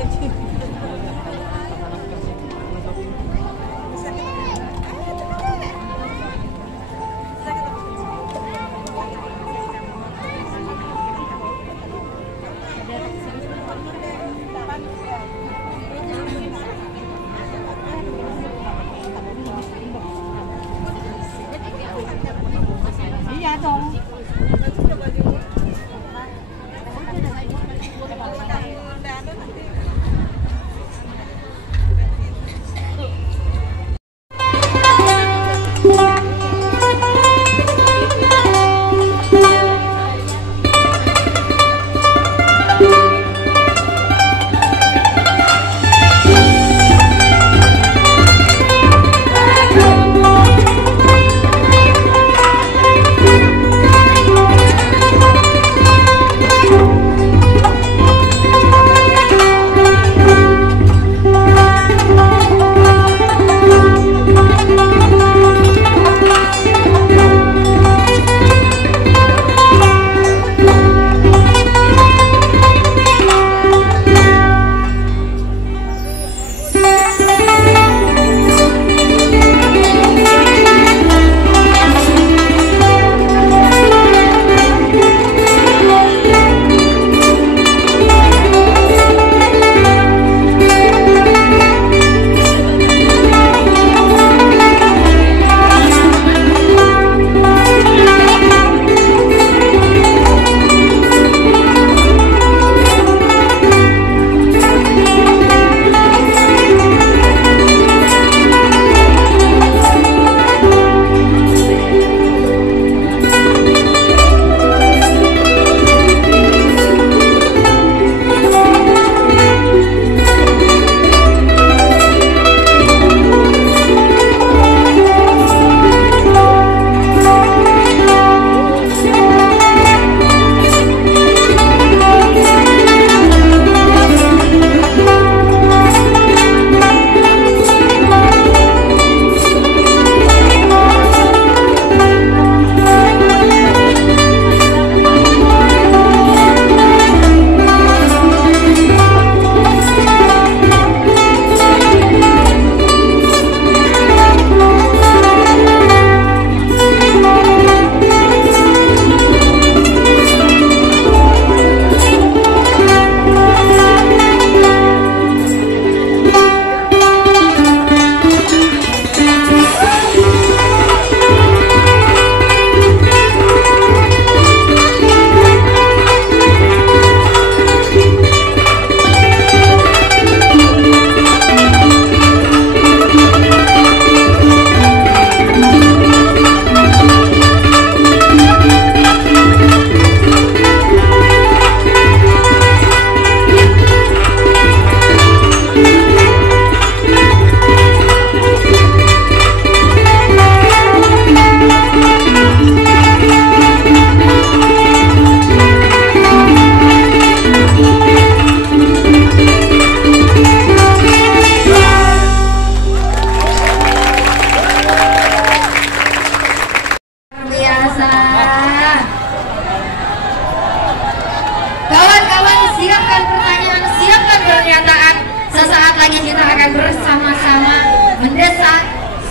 Iya dong.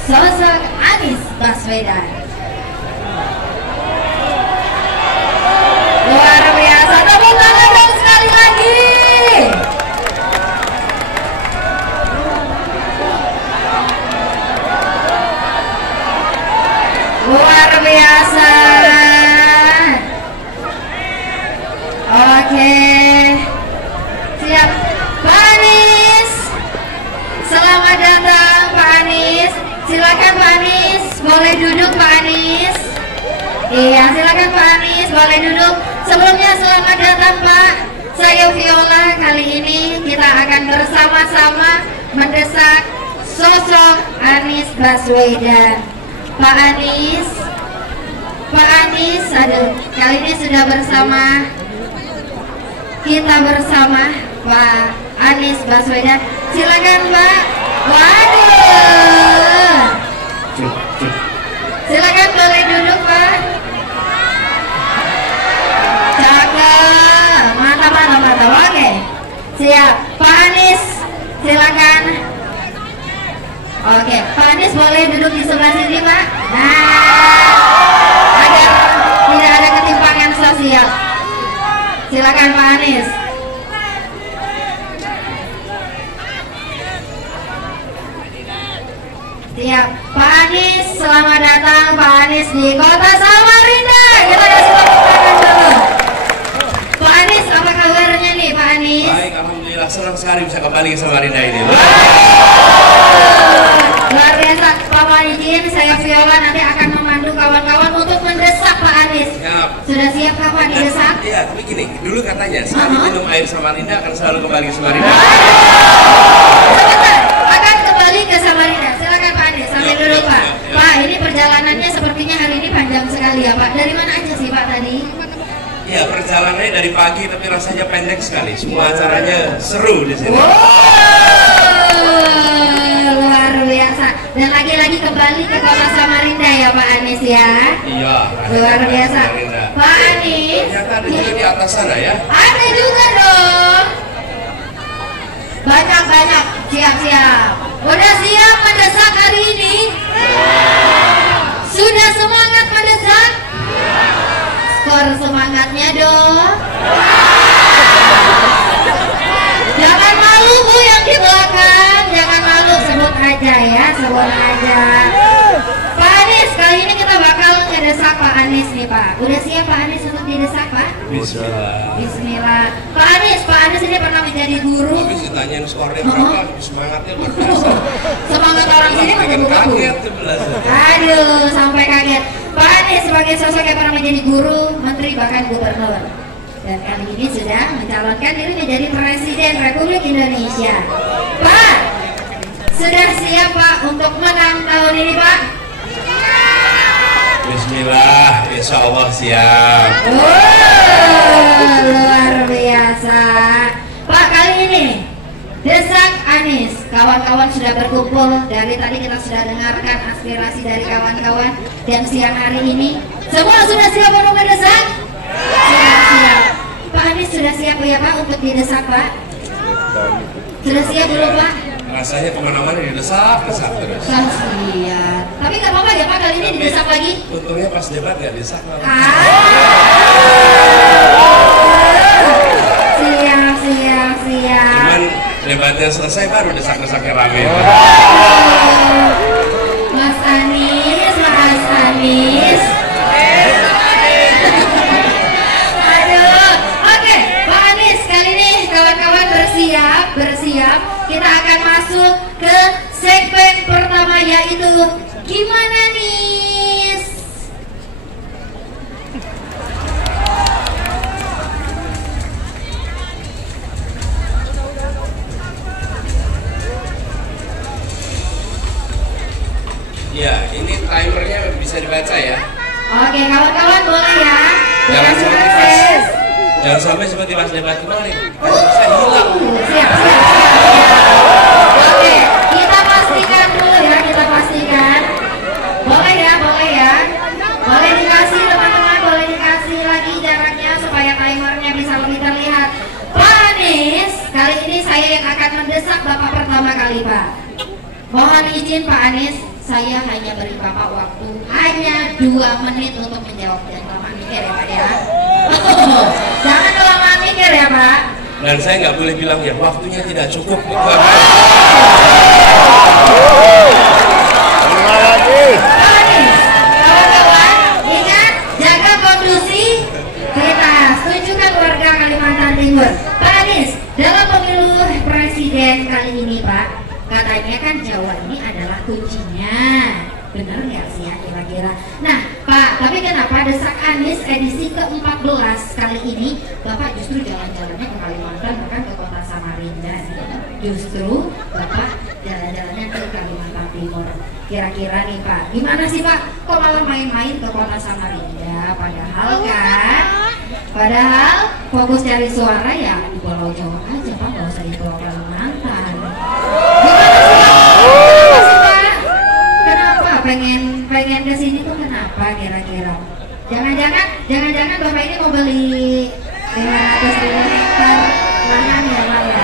sosok Anies Baswedan. Luar biasa, tepuk tangan dong sekali lagi. Luar biasa. Oke, siap Pak Anies. Selamat datang Pak Anies. Silakan Pak Anies, boleh duduk Pak Anies. Iya, silakan Pak Anies, boleh duduk. Sebelumnya selamat datang Pak. Saya Viola. Kali ini kita akan bersama-sama mendesak sosok Anies Baswedan. Pak Anies, aduh, kali ini sudah bersama kita bersama Pak Anies Baswedan. Silakan Pak. Waduh. Silakan boleh duduk Pak. Cakep. Mantap. Oke. Siap. Pak Anies, silakan. Oke, Pak Anies boleh duduk di sebelah sini, Pak. Nah, agar tidak ada ketimpangan sosial. Silakan Pak Anies. Siap, Pak Anies, selamat datang Pak Anies di Kota Samarinda. Kita kasih tepuk tangan dulu. Pak Anies, apa kabarnya nih Pak Anies? Baik, alhamdulillah, senang sekali bisa kembali ke Samarinda ini. Luar biasa, Pak Manijin, saya Viola nanti akan memandu kawan-kawan untuk mendesak Pak Anies. Siap. Sudah siap Pak didesak? Iya, tapi gini, dulu katanya sekali minum air Samarinda akan selalu kembali ke Samarinda. Sebentar, akan kembali ke Samarinda. Silakan Pak Anies, sampai dulu Pak. Pak, ini perjalanannya sepertinya hari ini panjang sekali ya Pak. Dari mana aja sih Pak tadi? Iya, perjalanannya dari pagi tapi rasanya pendek sekali. Semua acaranya seru di sini. Luar biasa. Dan lagi-lagi kembali ke Kota Samarinda ya Pak Anies ya. Iya. Luar biasa. Pak Anies. Ternyata ada juga di atas sana ya. Ada juga dong. Banyak-banyak. Siap-siap. Udah siap mendesak hari ini? Sudah semangat mendesak? Skor semangatnya dong. Jangan malu Bu yang di belakang, jangan malu, sebut aja ya, sebut aja. Pak Anies, kali ini kita bakal ngedesak Pak Anies nih Pak. Udah siap Pak Anies untuk didesak Pak? Bismillah. Bismillah. Pak Anies ini pernah menjadi guru. Habis ditanyain skornya berapa, semangatnya luar biasa. Semangat orang sini Bikin kaget tuh belasan. Aduh, sampai kaget. Pak Anies sebagai sosok yang pernah menjadi guru, menteri bahkan gubernur. Dan kali ini sudah mencalonkan diri menjadi Presiden Republik Indonesia. Pak, sudah siap Pak untuk menang tahun ini Pak? Bismillah, insya Allah siap. Luar biasa. Pak, kali ini Desak Anies, kawan-kawan sudah berkumpul. Dari tadi kita sudah dengarkan aspirasi dari kawan-kawan. Dan siang hari ini semua sudah siap untuk mendesak? Sudah siap. Pak Anies sudah siap ya Pak untuk didesak Pak? Sudah siap belum Pak? Rasanya kemana-mana didesak terus. Siap. Tapi nggak apa-apa ya Pak, kali ini didesak lagi? Untungnya pas debat nggak desak malah. Siap. Cuman debatnya selesai baru desak-desaknya rame. Mas Anies. Aduh, oke, Pak Anies, kali ini kawan-kawan bersiap. Kita akan masuk ke segmen pertama yaitu Gimana Nis? Ya, ini timernya bisa dibaca ya. Oke, kawan-kawan boleh ya. Jangan Dikasih sampai akses. Jangan sampai seperti pas debat kemarin. Saya hilang. Siap. Oke, kita pastikan dulu ya, Boleh ya. Boleh dikasih teman-teman, boleh dikasih lagi jaraknya supaya timernya bisa lebih terlihat. Pak Anies, kali ini saya yang akan mendesak Bapak pertama kali Pak. Mohon izin Pak Anies, saya hanya beri Bapak waktu hanya 2 menit untuk menjawab. Jangan lama mikir ya Pak ya. Jangan lama mikir ya Pak. Dan saya nggak boleh bilang ya waktunya tidak cukup. Kawan-kawan, ingat jaga kondusivitas. Tunjukkan warga Kalimantan Timur. Pak Anies, dalam pemilu presiden kali ini Pak, katanya kan Jawa ini adalah kuncinya. Benar nggak sih ya kira-kira? Nah Pak, tapi kenapa Desak Anies edisi ke-14 kali ini Bapak justru jalan-jalannya ke Kalimantan, bahkan ke Kota Samarinda? Justru Bapak jalan-jalannya ke Kalimantan Timur. Kira-kira nih Pak, gimana sih Pak? Kok malah main-main ke Kota Samarinda? Padahal fokus cari suara ya di Pulau Jawa aja Pak, nggak usah di Pulau Kalimantan. Gimana sih Pak? Kenapa pengen kesini tuh kenapa kira-kira? Jangan-jangan Bapak ini mau beli 500.000 hektar lahan ya Pak ya?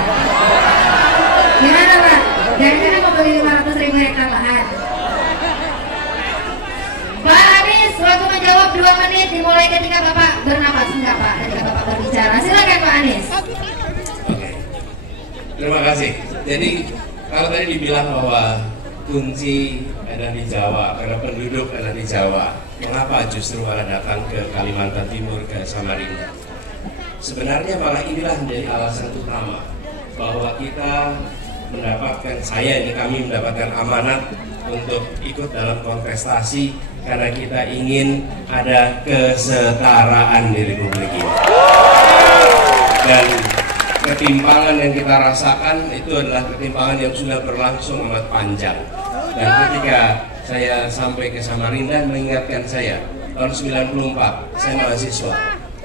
2 menit dimulai ketika Bapak bernapas. Enggak Pak, ketika Bapak berbicara. Silakan Pak Anies. Oke. Terima kasih. Jadi kalau tadi dibilang bahwa kunci ada di Jawa, karena penduduk ada di Jawa, mengapa justru malah datang ke Kalimantan Timur, ke Samarinda? Sebenarnya malah inilah menjadi alasan utama bahwa kita mendapatkan, kami mendapatkan amanat untuk ikut dalam kontestasi karena kita ingin ada kesetaraan di Republik ini. Dan ketimpangan yang kita rasakan itu adalah ketimpangan yang sudah berlangsung amat panjang. Dan ketika saya sampai ke Samarinda, mengingatkan saya tahun 94, saya mahasiswa.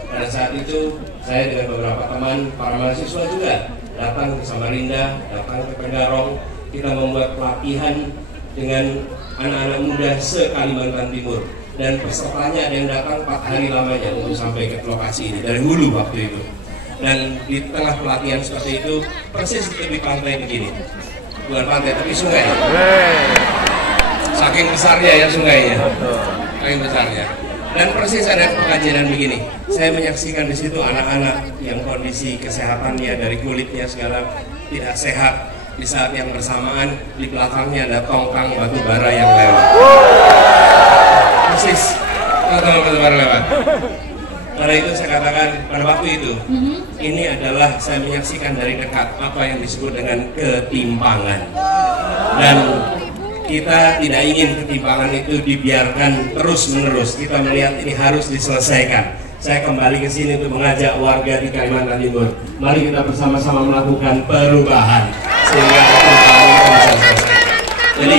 Pada saat itu saya dengan beberapa teman para mahasiswa juga datang ke Samarinda, datang ke Tenggarong. Kita membuat pelatihan dengan anak-anak muda se-Kalimantan Timur, dan pesertanya ada yang datang 4 hari lamanya untuk sampai ke lokasi ini dari hulu waktu itu. Dan di tengah pelatihan seperti itu, persis di tepi pantai begini, bukan pantai tapi sungai. Saking besarnya ya sungainya, saking besarnya. Dan persis ada pengajian begini. Saya menyaksikan di situ anak-anak yang kondisi kesehatannya dari kulitnya segala tidak sehat. Di saat yang bersamaan di belakangnya ada tongkang batu bara yang lewat. Persis tongkang batu bara lewat. Karena itu saya katakan pada waktu itu, ini adalah saya menyaksikan dari dekat apa yang disebut dengan ketimpangan. Dan kita tidak ingin ketimpangan itu dibiarkan terus-menerus. Kita melihat ini harus diselesaikan. Saya kembali ke sini untuk mengajak warga di Kalimantan Timur. Mari kita bersama-sama melakukan perubahan sehingga ketimpangan itu bisa selesai. Jadi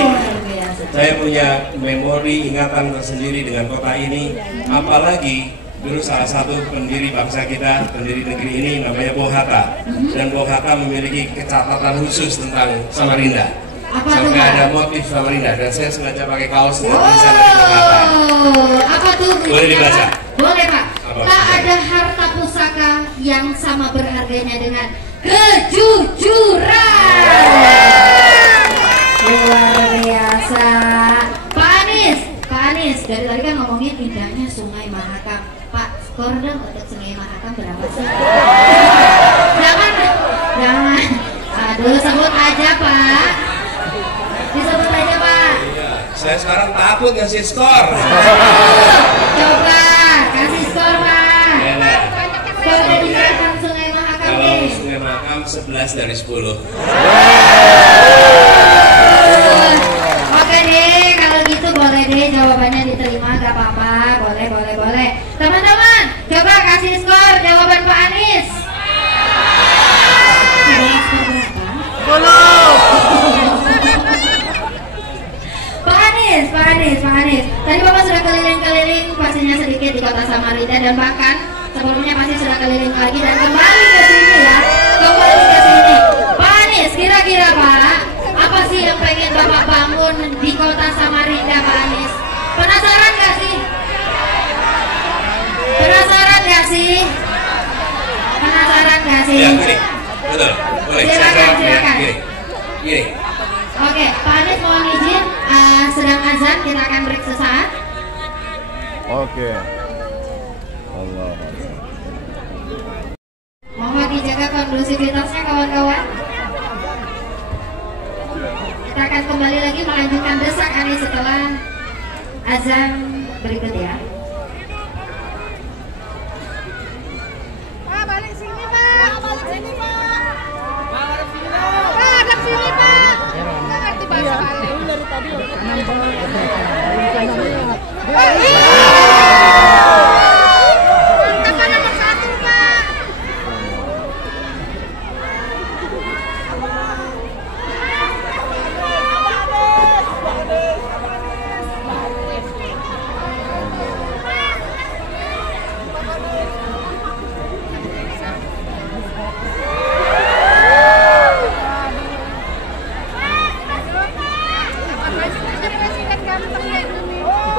saya punya memori ingatan tersendiri dengan kota ini, apalagi dulu salah satu pendiri bangsa kita, pendiri negeri ini namanya Bung Hatta, dan Bung Hatta memiliki catatan khusus tentang Samarinda. Sampai ada motif Samarinda, dan saya sengaja pakai kaos dengan tulisan dari Bung Hatta. Apa tuh? Boleh dibaca? Boleh Pak. Tak ada harta pusaka yang sama berharganya dengan kejujuran. Luar biasa. Pak Anies, dari tadi kan ngomongin indahnya Sungai Mahakam. Pak, skor dong untuk Sungai Mahakam berapa sih? Jangan. Aduh, sebut aja Pak. Disebut aja Pak. Iya, saya sekarang takut ngasih skor. Coba kasih skor Pak. Skor dari Sungai Mahakam. Kalau Sungai Mahakam 11 dari 10. Oke deh, kalau gitu boleh deh jawabannya diterima, gak apa-apa, boleh. Teman-teman, coba kasih skor jawaban Pak Anies. Ada skor berapa? Pak Anies. Tadi Bapak sudah keliling-keliling pastinya sedikit di kota Samarinda, dan bahkan sebelumnya pasti sudah keliling lagi dan kembali ke sini ya. Pak Anies, kira-kira Pak, apa sih yang pengen Bapak bangun di kota Samarinda Pak Anies? Penasaran gak sih? Ya, gini. Betul. Boleh. Silakan. Gini. Oke, Pak Anies mohon izin, sedang azan, kita akan break sesaat. Oke. Allah. Mohon dijaga kondusivitasnya kawan-kawan. Kita akan kembali lagi melanjutkan desak Anies setelah azan berikut ya. Pak, balik sini Pak. Hadap sini Pak. Nggak ngerti bahasa Bali. Dari tadi Kakak nomor 1 Pak.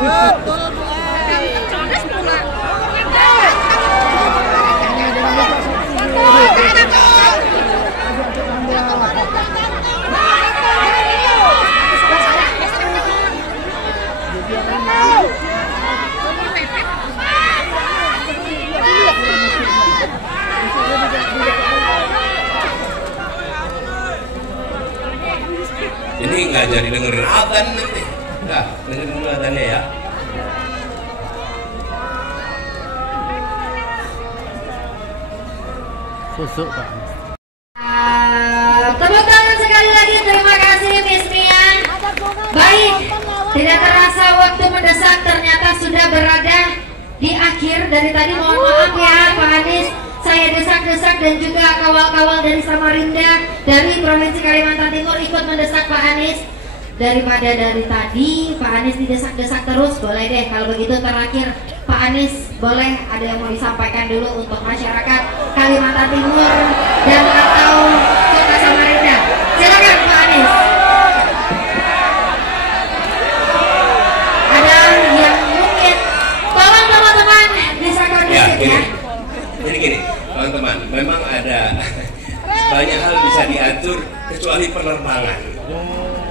Betul Bu. Ini nggak jadi dengerin adzan nanti. Nah, dengerin dulu adzannya ya. Susuk Pak. Tepuk tangan sekali lagi, terima kasih Miss Mia. Baik, tidak terasa waktu mendesak, ternyata sudah berada di akhir. Dari tadi mohon maaf ya Pak Anies, saya desak-desak dan juga kawal-kawal dari Samarinda dari Provinsi Kalimantan Timur ikut mendesak Pak Anies. Daripada dari tadi Pak Anies didesak-desak terus, boleh deh kalau begitu terakhir Pak Anies boleh ada yang mau disampaikan dulu untuk masyarakat Kalimantan Timur dan atau Kota Samarinda. Silakan Pak Anies. Ada yang mungkin tolong teman-teman bisa kondusif ya. Jadi gini, teman-teman, memang ada banyak hal bisa diatur kecuali penerbangan.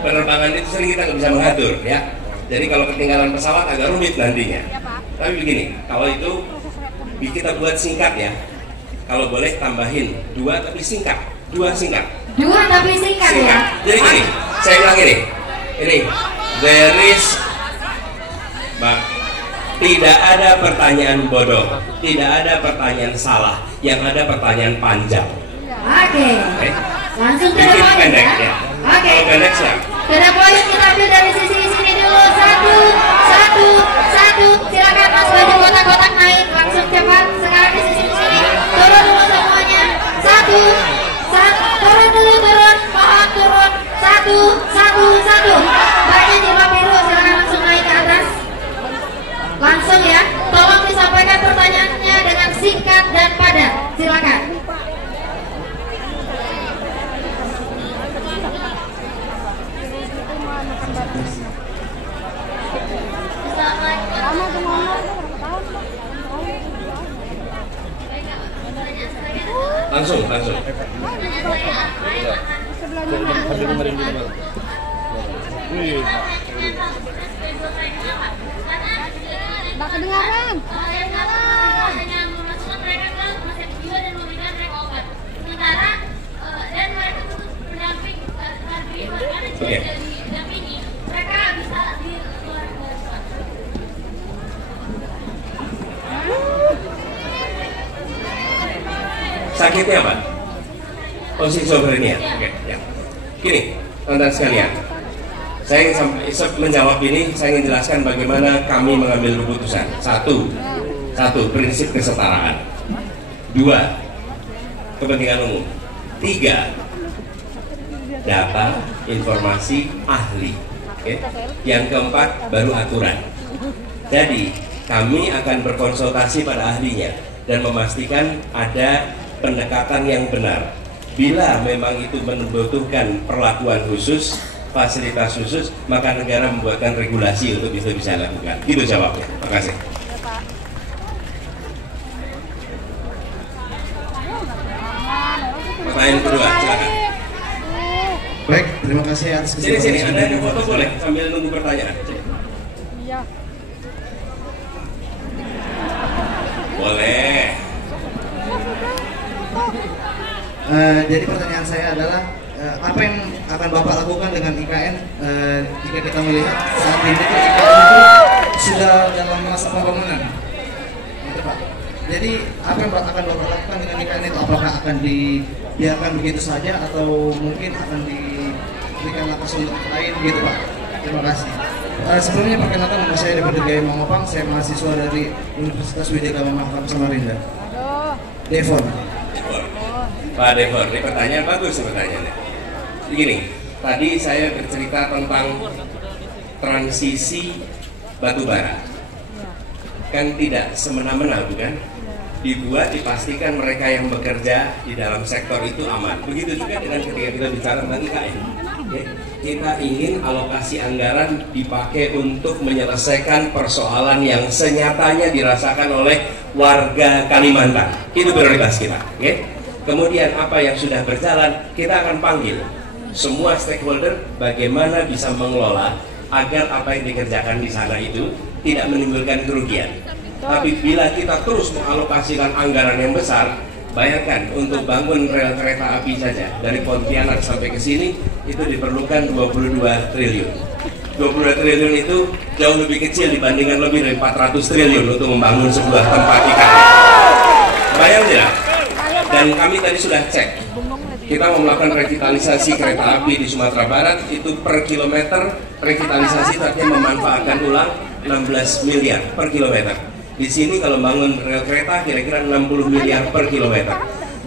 Penerbangan itu sering kita nggak bisa mengatur ya. Jadi kalau ketinggalan pesawat agak rumit nantinya. Tapi begini, kalau itu kita buat singkat ya. Kalau boleh tambahin 2 tapi singkat, 2 singkat. 2 tapi singkat ya. Jadi gini, saya bilang ini, there is, tidak ada pertanyaan bodoh, tidak ada pertanyaan salah, yang ada pertanyaan panjang. Oke. Langsung ke depan pendek ya. ya. Oke. Kalau pendek siap. Tidak boleh kita ambil dari sisi sini dulu. Satu. Silakan Mas baju kotak-kotak naik langsung cepat. Sekarang di sini. Turun dulu semuanya. Turun dulu. Mohon turun. Satu. Baju jilbab biru silakan langsung naik ke atas. Langsung ya. Tolong disampaikan pertanyaannya dengan singkat dan padat. Silakan. Langsung. Nggak kedengaran. Sakitnya apa? Oh, schizophrenia. Oke, ya. Gini, teman-teman sekalian, saya menjawab ini, saya ingin jelaskan bagaimana kami mengambil keputusan. Satu, prinsip kesetaraan. 2, kepentingan umum. 3, data, informasi, ahli. Oke. Yang keempat, baru aturan. Jadi, kami akan berkonsultasi pada ahlinya dan memastikan ada pendekatan yang benar. Bila memang itu membutuhkan perlakuan khusus, fasilitas khusus, maka negara membuatkan regulasi untuk bisa lakukan. Itu jawabnya. Terima kasih. Pertanyaan kedua, silakan. Baik, terima kasih atas kesempatan. Sini, Anda yang foto boleh sambil nunggu pertanyaan. Iya. Boleh. Jadi pertanyaan saya adalah apa yang akan Bapak lakukan dengan IKN jika kita melihat saat ini IKN itu sudah dalam masa pembangunan, gitu Pak. Jadi apa yang akan Bapak lakukan dengan IKN itu? Apakah akan dibiarkan begitu saja atau mungkin akan diberikan lapas untuk lain, gitu Pak? Terima kasih. Sebelumnya perkenalkan nama saya Devon Gaya Mangopang, saya mahasiswa dari Universitas Widya Gama Mahkamah Samarinda. Devon. Pak Devon, ini pertanyaan bagus pertanyaannya. Begini, tadi saya bercerita tentang transisi batubara. Kan tidak semena-mena, bukan? Dibuat, dipastikan mereka yang bekerja di dalam sektor itu aman. Begitu juga dengan ketika kita bicara tentang IKN. Kita ingin alokasi anggaran dipakai untuk menyelesaikan persoalan yang senyatanya dirasakan oleh warga Kalimantan. Itu prioritas kita. Kemudian apa yang sudah berjalan, kita akan panggil semua stakeholder bagaimana bisa mengelola agar apa yang dikerjakan di sana itu tidak menimbulkan kerugian. Tapi bila kita terus mengalokasikan anggaran yang besar, bayangkan untuk bangun rel kereta api saja dari Pontianak sampai ke sini itu diperlukan 22 triliun. 22 triliun itu jauh lebih kecil dibandingkan lebih dari 400 triliun untuk membangun sebuah tempat IKN. Bayang tidak? Dan kami tadi sudah cek, kita mau melakukan revitalisasi kereta api di Sumatera Barat, itu per kilometer revitalisasi artinya memanfaatkan ulang 16 miliar per kilometer. Di sini kalau bangun rel kereta kira-kira 60 miliar per kilometer.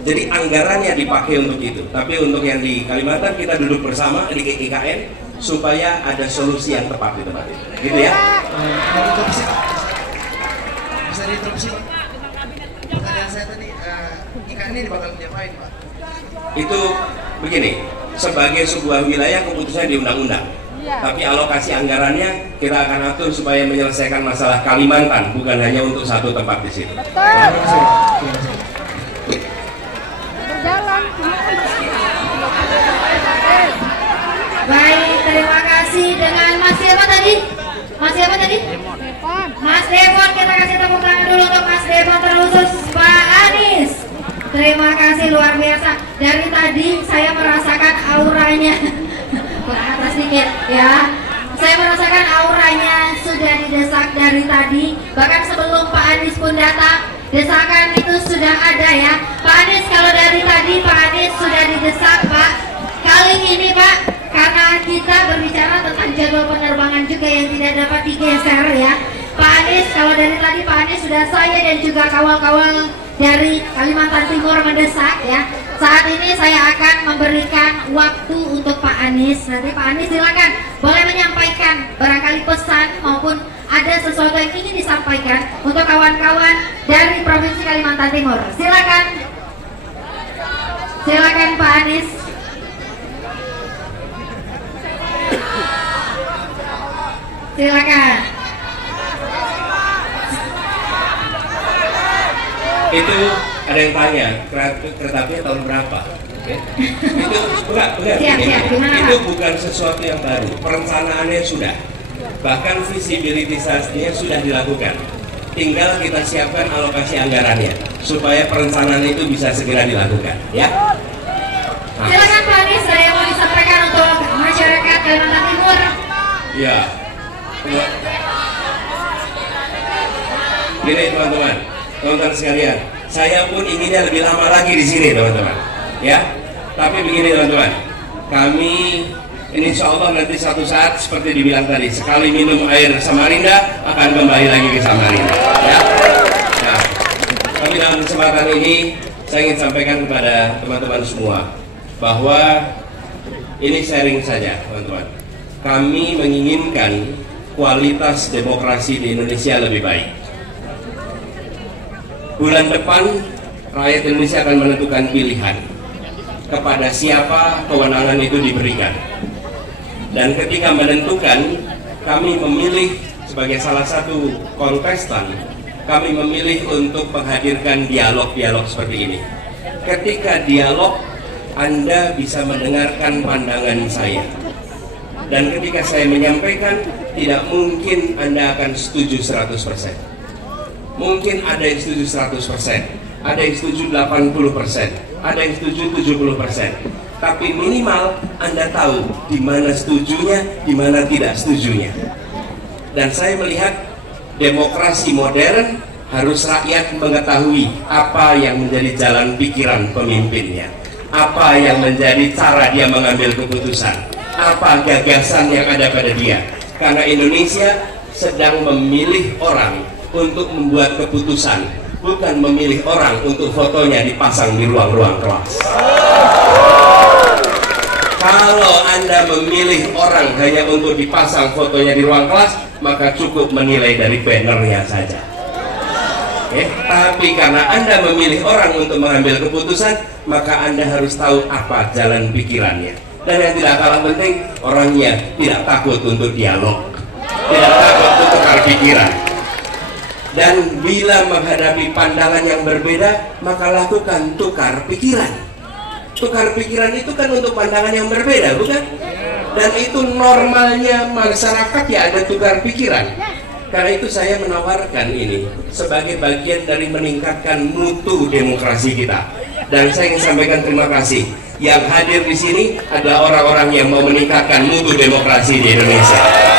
Jadi anggarannya dipakai untuk itu. Tapi untuk yang di Kalimantan kita duduk bersama di IKN supaya ada solusi yang tepat di tempat itu. Gitu ya? Bisa diinterupsi Pak? Pertanyaan saya tadi, IKN ini bakal diapain Pak? Itu begini, sebagai sebuah wilayah keputusannya di undang-undang. Tapi alokasi anggarannya kita akan atur supaya menyelesaikan masalah Kalimantan, bukan hanya untuk satu tempat di situ. Baik, terima kasih dengan Mas siapa tadi? Mas siapa tadi? Mas Devon, kita kasih tepuk tangan dulu untuk Mas Devon, terusus Pak Anies. Terima kasih luar biasa. Dari tadi saya merasakan auranya ke atas dikit ya. Saya merasakan auranya sudah didesak dari tadi. Bahkan sebelum Pak Anies pun datang, desakan itu sudah ada ya. Pak Anies, kalau dari tadi Pak Anies sudah didesak Pak. Kali ini Pak, karena kita berbicara tentang jadwal penerbangan juga yang tidak dapat digeser ya. Pak Anies, kalau dari tadi Pak Anies sudah saya dan juga kawal-kawal dari Kalimantan Timur mendesak ya. Saat ini saya akan memberikan waktu untuk Pak Anies. Nanti Pak Anies silakan boleh menyampaikan barangkali pesan maupun ada sesuatu yang ingin disampaikan untuk kawan-kawan dari Provinsi Kalimantan Timur. Silakan. Silakan Pak Anies. Silakan. Itu ada yang tanya kereta apinya tahun berapa? Okay. Itu enggak, itu bukan sesuatu yang baru. Perencanaannya sudah, bahkan visibilitasnya sudah dilakukan. Tinggal kita siapkan alokasi anggarannya supaya perencanaan itu bisa segera dilakukan. Ya. Nah. Silakan Pak Anies, ada yang mau disampaikan untuk masyarakat Kalimantan Timur? Ya. Gini teman-teman sekalian, saya pun inginnya lebih lama lagi di sini teman-teman. Ya, tapi begini teman-teman, kami ini insya Allah nanti satu saat seperti dibilang tadi, sekali minum air Samarinda akan kembali lagi ke Samarinda. Ya. Nah, tapi dalam kesempatan ini saya ingin sampaikan kepada teman-teman semua bahwa ini sharing saja teman-teman. Kami menginginkan kualitas demokrasi di Indonesia lebih baik. Bulan depan rakyat Indonesia akan menentukan pilihan kepada siapa kewenangan itu diberikan. Dan ketika menentukan, kami memilih sebagai salah satu kontestan, kami memilih untuk menghadirkan dialog-dialog seperti ini. Ketika dialog, Anda bisa mendengarkan pandangan saya. Dan ketika saya menyampaikan, tidak mungkin Anda akan setuju 100%. Mungkin ada yang setuju 100%, ada yang setuju 80%, ada yang setuju 70%. Tapi minimal Anda tahu di mana setujunya, di mana tidak setujunya. Dan saya melihat demokrasi modern harus rakyat mengetahui apa yang menjadi jalan pikiran pemimpinnya, apa yang menjadi cara dia mengambil keputusan, apa gagasan yang ada pada dia. Karena Indonesia sedang memilih orang untuk membuat keputusan, bukan memilih orang untuk fotonya dipasang di ruang-ruang kelas. Kalau Anda memilih orang hanya untuk dipasang fotonya di ruang kelas, maka cukup menilai dari bannernya saja. Tapi karena Anda memilih orang untuk mengambil keputusan, maka Anda harus tahu apa jalan pikirannya. Dan yang tidak kalah penting, orangnya tidak takut untuk dialog, tidak takut untuk tukar pikiran. Dan bila menghadapi pandangan yang berbeda, maka lakukan tukar pikiran. Tukar pikiran itu kan untuk pandangan yang berbeda, bukan? Dan itu normalnya masyarakat ya, ada tukar pikiran. Karena itu saya menawarkan ini sebagai bagian dari meningkatkan mutu demokrasi kita. Dan saya ingin sampaikan terima kasih Yang hadir di sini adalah orang-orang yang mau meningkatkan mutu demokrasi di Indonesia.